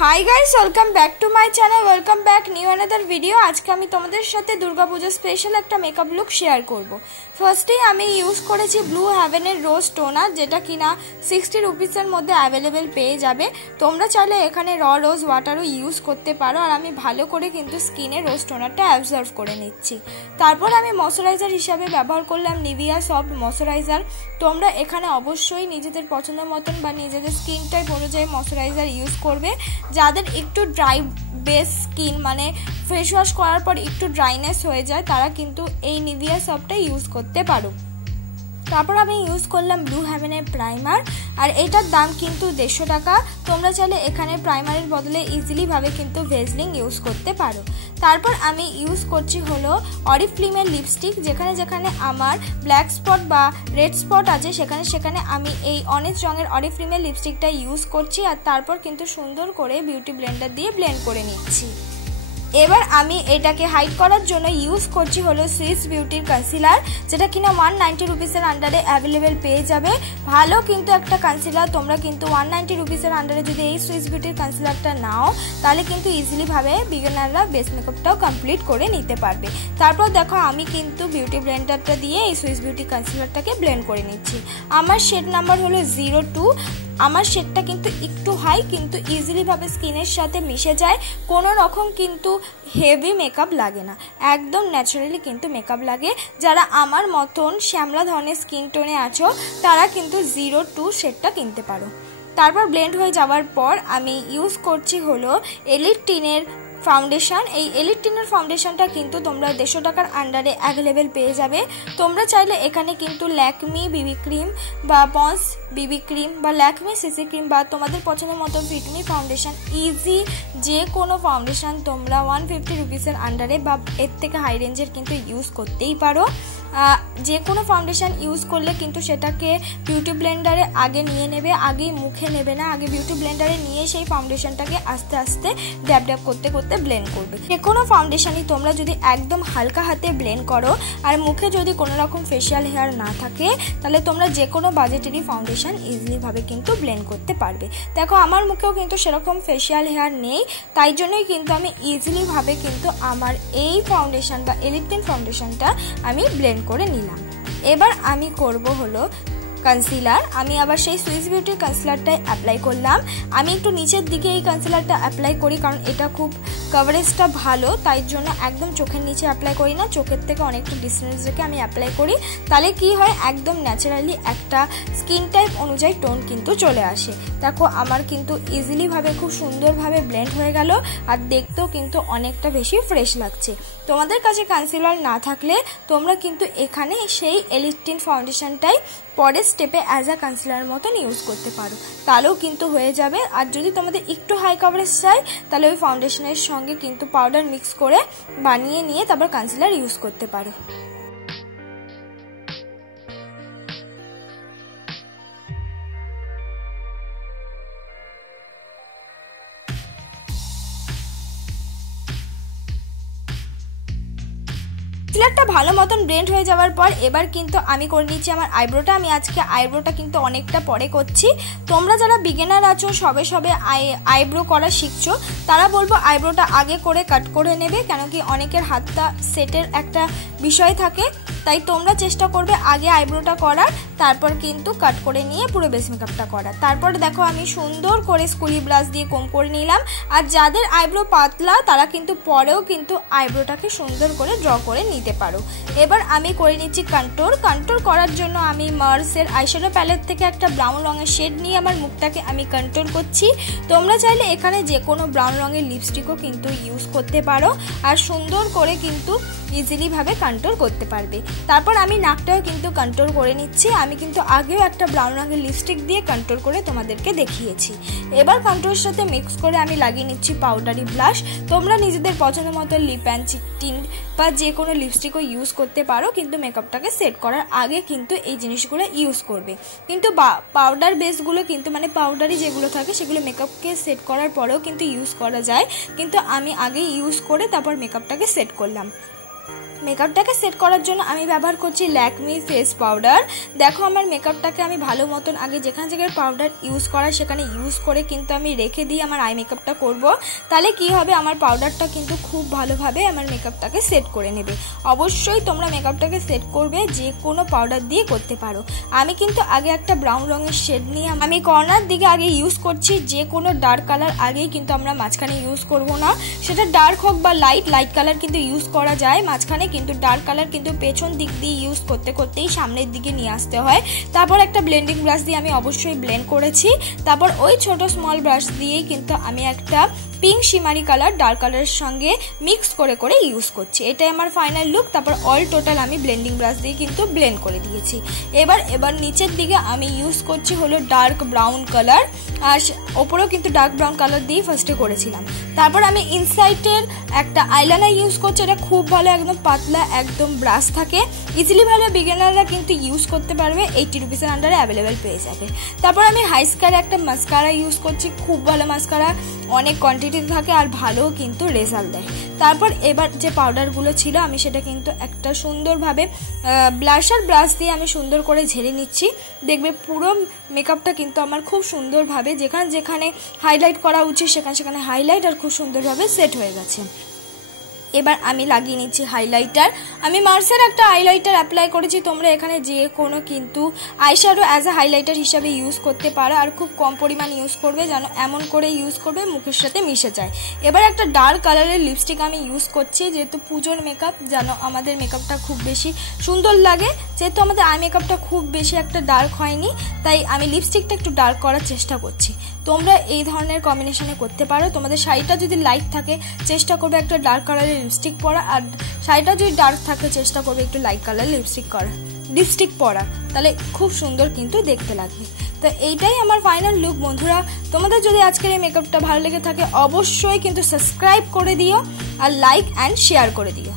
High guys welcome back to my channel welcome back new another video. आज के तोमादेर साथे दुर्गा पूजा स्पेशल एक मेकअप लुक शेयर करब। फार्स्टे आमी यूज करेछि ब्लू हेवेनेर रोज टोनार जेटा किना 60 रुपिसের মধ্যে अवेलेबल পেয়ে যাবে। তোমরা চাইলে এখানে র রোজ ওয়াটারও ইউজ করতে পারো। আর আমি ভালো করে কিন্তু স্কিনে রোজ টোনারটা অ্যাবজর্ব করে নিচ্ছি। তারপর আমি ময়শ্চারাইজার হিসেবে ব্যবহার করলাম নিভিয়া সফট ময়শ্চারাইজার। তোমরা এখানে অবশ্যই নিজেদের পছন্দের মতন বা নিজেদের স্কিন টাইপ অনুযায়ী ময়শ্চারাইজার ইউজ করবে। যাদের একটু ড্রাই বেস স্কিন মানে ফেস ওয়াশ করার পর একটু ড্রাইনেস হয়ে যায় তারা কিন্তু এই নিভিয়া সফটটা ইউজ করতে পারো। তারপর আমি ইউজ করলাম ব্লু হেভেনের প্রাইমার আর এটার দাম কিন্তু 150 টাকা। তোমরা চাইলে এখানে প্রাইমারের বদলে ইজিলি ভাবে কিন্তু ভেজলিং ইউজ করতে পারো। তারপর আমি ইউজ করছি হলো অরিফ্লেমের লিপস্টিক। যেখানে যেখানে আমার ব্ল্যাক স্পট বা রেড স্পট আছে সেখানে সেখানে আমি এই অরেঞ্জ রঙের অরিফ্লেমের লিপস্টিকটা ইউজ করছি। আর তারপর কিন্তু সুন্দর করে বিউটি ব্লেন্ডার দিয়ে ব্লেন্ড করে নিচ্ছি। এবার আমি এটাকে হাইড করার জন্য ইউজ করছি হলো সুইস বিউটির কনসিলার যেটা কিনা 190 রুপিসের আন্ডারে অ্যাভেলেবেল পেয়ে যাবে। ভালো কিন্তু একটা কনসিলার। তোমরা কিন্তু 190 রুপিসের আন্ডারে যদি এই সুইস বিউটির কনসিলারটা নাও তাহলে কিন্তু ইজিলি ভাবে বিগিনাররা বেস মেকআপটাও কমপ্লিট করে নিতে পারবে। তারপর দেখো আমি কিন্তু বিউটি ব্লেন্ডারটা দিয়ে এই সুইস বিউটি কনসিলারটাকে ব্লেন্ড করে নিচ্ছি। আমার শেড নাম্বার হলো 02। আমার শেডটা কিন্তু একটু হাই কিন্তু ইজিলি ভাবে স্কিনের সাথে মিশে যায়। কোনো রকম কিন্তু হেভি মেকআপ লাগে না, একদম ন্যাচারালি কিন্তু মেকআপ লাগে। যারা আমার মতন শ্যামলা ধরনের স্কিন টোনে আছো তারা কিন্তু 02 শেডটা কিনতে পারো। তারপর ব্লেন্ড হয়ে যাওয়ার পর আমি ইউজ করছি হলো এলিট টিনের ফাউন্ডেশন। এই এলিট টিনের ফাউন্ডেশনটা কিন্তু তোমরা 150 টাকার আন্ডারে অ্যাভেলেবেল পেয়ে যাবে। তোমরা চাইলে এখানে কিন্তু ল্যাকমি বিবি ক্রিম বা পন্স বিবি ক্রিম বা ল্যাকমি সিসি ক্রিম বা তোমাদের পছন্দের মতো ফিটমি ফাউন্ডেশন ইজি যে কোনো ফাউন্ডেশন তোমরা 150 রুপিসের আন্ডারে বা এর থেকে হাই রেঞ্জের কিন্তু ইউজ করতেই পারো। যে কোনো ফাউন্ডেশন ইউজ করলে কিন্তু সেটাকে বিউটি ব্লেন্ডারে আগে নিয়ে নেবে, আগে মুখে নেবে না, আগে বিউটি ব্লেন্ডারে নিয়ে সেই ফাউন্ডেশনটাকে আস্তে আস্তে ড্যাব ড্যাব করতে করতে ব্লেন্ড করবে। যে কোনো ফাউন্ডেশনই তোমরা যদি একদম হালকা হাতে ব্লেন্ড করো আর মুখে যদি কোনো রকম ফেশিয়াল হেয়ার না থাকে তাহলে তোমরা যে কোনো বাজেটেরই ফাউন্ডেশন ইজিলি ভাবে কিন্তু ব্লেন্ড করতে পারবে। দেখো আমার মুখেও কিন্তু সেরকম ফেশিয়াল হেয়ার নেই, তাই জন্যই কিন্তু আমি ইজিলি ভাবে কিন্তু আমার এই ফাউন্ডেশন বা এলিট টিন ফাউন্ডেশনটা আমি ব্লেন্ড করে নিলাম। এবার আমি করব হলো কনসিলার। আমি আবার সেই সুইস বিউটির কনসিলারটাই অ্যাপ্লাই করলাম। আমি একটু নিচের দিকে এই কনসিলারটা অ্যাপ্লাই করি কারণ এটা খুব কভারেজটা ভালো, তাই জন্য একদম চোখের নিচে অ্যাপ্লাই করি না, চোখের থেকে অনেকটা ডিস্টেন্স রেখে আমি অ্যাপ্লাই করি। তাহলে কি হয় একদম ন্যাচারালি একটা স্কিন টাইপ অনুযায়ী টোন কিন্তু চলে আসে। দেখো আমার কিন্তু ইজিলি ভাবে খুব সুন্দরভাবে ব্লেন্ড হয়ে গেল আর দেখতেও কিন্তু অনেকটা বেশি ফ্রেশ লাগছে। তোমাদের কাছে কনসিলার না থাকলে তোমরা কিন্তু এখানে সেই এলিট টিন ফাউন্ডেশনটাই পরের স্টেপে অ্যাজ আ কনসিলার মতন ইউজ করতে পারো, তাহলেও কিন্তু হয়ে যাবে। আর যদি তোমাদের একটু হাই কভারেজ চাই তাহলে ওই ফাউন্ডেশনের সঙ্গে কিন্তু পাউডার মিক্স করে বানিয়ে নিয়ে তারপর কনসিলার ইউজ করতে পারো। কনসিলারটা ভালো মতন ব্লেন্ড হয়ে যাওয়ার পর এবার কিন্তু আমি করে নিচ্ছি আমার আইব্রোটা। আমি আজকে আইব্রোটা কিন্তু অনেকটা পরে করছি। তোমরা যারা বিগিনার আছো সবে সবে আইব্রো করা শিখছো তারা বলবো আইব্রোটা আগে করে কাট করে নেবে, কেন কি অনেকের হাতটা সেটের একটা বিষয় থাকে, তাই তোমরা চেষ্টা করবে আগে আইব্রোটা করার তারপর কিন্তু কাট করে নিয়ে পুরো বেস মেকআপটা করার। তারপর দেখো আমি সুন্দর করে স্কুলি ব্রাশ দিয়ে কম করে নিলাম। আর যাদের আইব্রো পাতলা তারা কিন্তু পরেও কিন্তু আইব্রোটাকে সুন্দর করে ড্র করে নিতে পারো। এবার আমি করে নিচ্ছি কন্ট্রোল। কন্ট্রোল করার জন্য আমি মার্সের আইশ্যাডো প্যালেট থেকে একটা ব্রাউন রঙের শেড নিয়ে আমার মুখটাকে আমি কন্ট্রোল করছি। তোমরা চাইলে এখানে যে কোনো ব্রাউন রঙের লিপস্টিকও কিন্তু ইউজ করতে পারো আর সুন্দর করে কিন্তু ইজিলি ভাবে কন্ট্রোল করতে পারবে। তারপর আমি নাকটাও কিন্তু কন্ট্রোল করে নিচ্ছি। আমি কিন্তু আগেও একটা ব্রাউন রঙের লিপস্টিক দিয়ে কন্ট্রোল করে তোমাদেরকে দেখিয়েছি। এবার কন্ট্রোলের সাথে মিক্স করে আমি লাগিয়ে নিচ্ছি পাউডারি ব্লাশ। তোমরা নিজেদের পছন্দের মতো লিপ অ্যান্ড চিক টিন্ট বা যে কোনো লিপস্টিকও ইউজ করতে পারো, কিন্তু মেকআপটাকে সেট করার আগে কিন্তু এই জিনিসগুলো ইউজ করবে। কিন্তু পাউডার বেসগুলো কিন্তু মানে পাউডারি যেগুলো থাকে সেগুলো মেকআপকে সেট করার পরেও কিন্তু ইউজ করা যায়, কিন্তু আমি আগে ইউজ করে তারপর মেকআপটাকে সেট করলাম। মেকআপটাকে সেট করার জন্য আমি ব্যবহার করছি ল্যাকমি ফেস পাউডার। দেখো আমার মেকআপটাকে আমি ভালো মতন আগে যেখানে যেখানে পাউডার ইউজ করা সেখানে ইউজ করে কিন্তু আমি রেখে দিয়ে আমার আই মেকআপটা করব। তাহলে কি হবে, আমার পাউডারটা কিন্তু খুব ভালোভাবে আমার মেকআপটাকে সেট করে নেবে। অবশ্যই তোমরা মেকআপটাকে সেট করবে যে কোনো পাউডার দিয়ে করতে পারো। আমি কিন্তু আগে একটা ব্রাউন রঙের শেড নিয়ে আমি কর্নার দিকে আগে ইউজ করছি। যে কোনো ডার্ক কালার আগেই কিন্তু আমরা মাঝখানে ইউজ করব না, সেটা ডার্ক হোক বা লাইট কালার কিন্তু ইউজ করা যায় মাঝখানে, কিন্তু ডার্ক কালার কিন্তু পেছন দিক দিয়ে ইউজ করতে করতেই সামনের দিকে নিয়ে আসতে হয়। তারপর একটা ব্লেন্ডিং ব্রাশ দিয়ে আমি অবশ্যই ব্লেন্ড করেছি। তারপর ওই ছোট স্মল ব্রাশ দিয়েই কিন্তু আমি একটা পিঙ্ক শিমারি কালার ডার্ক কালারের সঙ্গে মিক্স করে করে ইউজ করছি। এটাই আমার ফাইনাল লুক। তারপর অল টোটাল আমি ব্লেন্ডিং ব্রাশ দিয়ে কিন্তু ব্লেন্ড করে দিয়েছি। এবার নিচের দিকে আমি ইউজ করছি হলো ডার্ক ব্রাউন কালার, আর ওপরেও কিন্তু ডার্ক ব্রাউন কালার দিয়ে ফার্স্টে করেছিলাম। তারপর আমি ইনসাইডের একটা আইলাইনার ইউজ করছি। এটা খুব ভালো, একদম পাতলা একদম ব্রাশ থাকে, ইজিলি ভালো বিগিনাররা কিন্তু ইউজ করতে পারবে। 80 রুপিসের আন্ডারে অ্যাভেলেবেল পেয়ে যাবে। তারপর আমি হাইস্কারে একটা মাস্কারা ইউজ করছি। খুব ভালো মাস্কারা, অনেক কোয়ান্টিটি থাকে আর ভালো কিন্তু রেজাল্ট দেয়। তারপর এবার যে পাউডারগুলো ছিল আমি সেটা কিন্তু একটা সুন্দরভাবে ব্লাশার ব্রাশ দিয়ে আমি সুন্দর করে ঝেড়ে নিচ্ছি। দেখবে পুরো মেকআপটা কিন্তু আমার খুব সুন্দরভাবে যেখানে যেখানে হাইলাইট করা উচিত সেখানে সেখানে হাইলাইট আর খুব সুন্দরভাবে সেট হয়ে গেছে। এবার আমি লাগিয়ে নিচ্ছি হাইলাইটার। আমি মার্সের একটা হাইলাইটার অ্যাপ্লাই করেছি। তোমরা এখানে যে কোনো কিন্তু আইশ্যাডো অ্যাজ এ হাইলাইটার হিসাবে ইউজ করতে পারো, আর খুব কম পরিমাণ ইউজ করবে, যেন এমন করে ইউজ করবে মুখের সাথে মিশে যায়। এবার একটা ডার্ক কালারের লিপস্টিক আমি ইউজ করছি, যেহেতু পুজোর মেকআপ, যেন আমাদের মেকআপটা খুব বেশি সুন্দর লাগে। যেহেতু আমাদের আই মেকআপটা খুব বেশি একটা ডার্ক হয়নি, তাই আমি লিপস্টিকটা একটু ডার্ক করার চেষ্টা করছি। তোমরা এই ধরনের কম্বিনেশনে করতে পারো। তোমাদের শাড়িটা যদি লাইট থাকে চেষ্টা করবে একটা ডার্ক কালারের লিপস্টিক পরা, আর শাড়িটা যদি ডার্ক থাকে চেষ্টা করবে একটু লাইট কালার লিপস্টিক পরা, তাহলে খুব সুন্দর কিন্তু দেখতে লাগবে। তো এইটাই আমার ফাইনাল লুক বন্ধুরা। তোমাদের যদি আজকের এই মেকআপটা ভালো লেগে থাকে অবশ্যই কিন্তু সাবস্ক্রাইব করে দিও আর লাইক অ্যান্ড শেয়ার করে দিও।